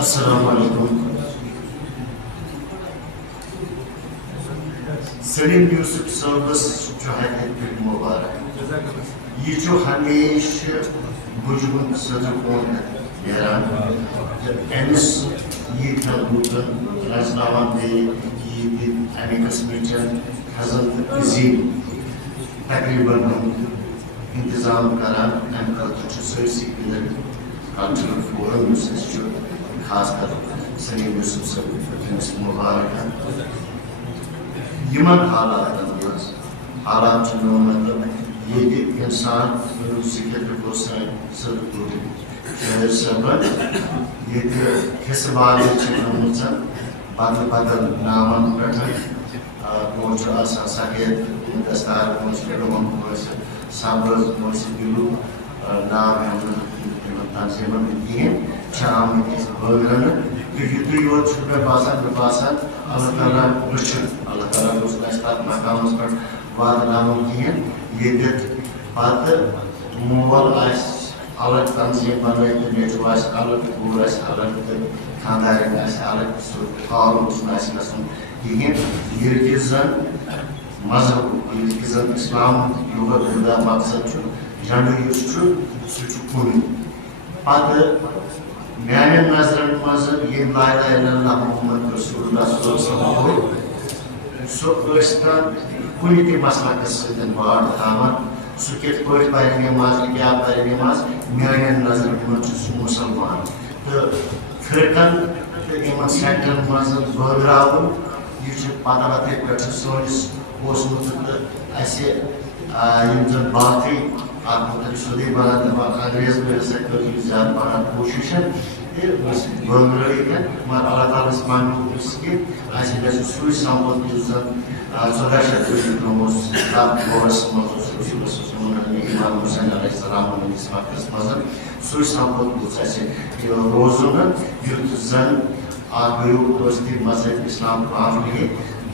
السلام علیکم. سلیم یوسف صٲبس حقیقت مبارک. یہ ہمیشہ بجبن صدقون نیران امس یہ لوکن رچناوان یہ امہ قسمچن خزن تو عظیم تقریباً انتظام کران. ام خاطر سرسی کلچرل فورم اس خاص کر سلیم یوسف صاحب مبارک. یمن حالات مطلب یہ انسان سکریٹری صدق شہر صاحب یہ حصہ بال بدل بدل نامن پہ سفید دستار پہ سبز موسیقی نام تنظیمن کہین آمت بٲگرن تو یتھے یوت مے باسان اللہ تعالیٰ وچھن اللہ تعالیٰ گوٚژھ نہٕ اَسہِ تتھ مقامس پٮ۪ٹھ واتناوُن کِہیٖنۍ ییٚتٮ۪تھ پتہٕ مول آسہِ الگ تنظیٖم بنٲیِتھ تہٕ نیٚچوٗ آسہِ الگ کوٗر آسہِ الگ تہٕ خانٛدارٮ۪ن آسہِ الگ سُہ حال گوٚژھ نہٕ اَسہِ گژھُن کِہیٖنۍ. ییٚلہِ کہِ زن مذہبُک ییٚلہِ کہِ زن اسلامُک لُغت ہُنٛد مقصد چھُ جنڈر یُس چھُ سُہ چھُ کُنُے. پتہٕ میانٮ۪ن نظرن منٛز ییٚمۍ لا اِلہَ اِلَّا اللہ محمد رسول اللہ صلی اللہ علیہ وسلم کوٚر سُہ ٲسۍتن کُنہِ تہِ مسلکس سۭتۍ واڑ تھاوان. سُہ کِتھ پٲٹھۍ پرِ نٮ۪ماز یہِ کیٛاہ پرِ نٮ۪ماز میانٮ۪ن نظرن منٛز چھُ سُہ مُسلمان. تہٕ فرقن تہٕ یِمن سیکٹن منٛز بٲگراوُن یہِ چھُ پتہ وتھٕے پٮ۪ٹھ سٲنِس اوسمُت تہٕ اَسہِ یِم زن باقٕے اتھ متعلق سیودے بنان دپان انگریز ہسا کٔر زیادٕ پہن کوٗشش تہٕ بٲگرٲیِتھ مگر اللہ تعالیٰ ہس منٛگنوس کہِ اَسہِ گژھِ سُے سمپد یُس زن 1400 برونٛہہ دورس منٛز اوس رسول امام حسین علیہ السلام ہٕنٛدِس وقتس منٛز سُے سمپد گوٚژھ اَسہِ روزُن یُتھ زن اکھ گٔیو دوستی مذہب اسلام کامل.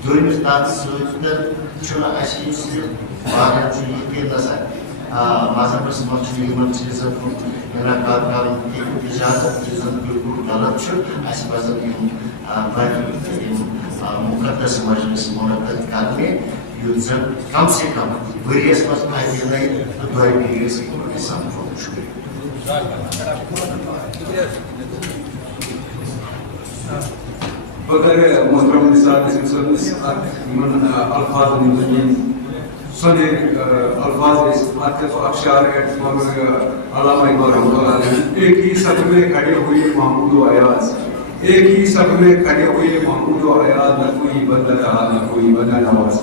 دوٚیمِس تتھ سۭتۍ چھُنہٕ اَسہِ یُس یہِ واریاہ چھُ یقیٖن آسان مذہبس منٛز چھُنہٕ یِمن چیٖزن ہُنٛد انعقاد کرُن کینٛہہ اِجازت یُس زن بِلکُل غلط چھُ. اَسہِ پزن یِم باقٕے یِم مُقدس مجلس مُنعقد کرنہِ یُتھ زن کم سے کم ؤریس منٛز اکہِ لٹہِ تہٕ دۄیہِ پھِرِ أسۍ یِکوٹے سمکھو. شُکریہ. اگر محترم نثار صٲبس الفاظ سنے الفاظ اخشار علامہ اقبال رحمۃ اللہ علیہ. ایک ہی سب میں کھڑے ہوئے محمود و ایاز, ایک ہی سب میں کھڑے ہوئے محمود و ایاز, نہ کوئی بندہ رہا نہ کوئی بندہ نواز.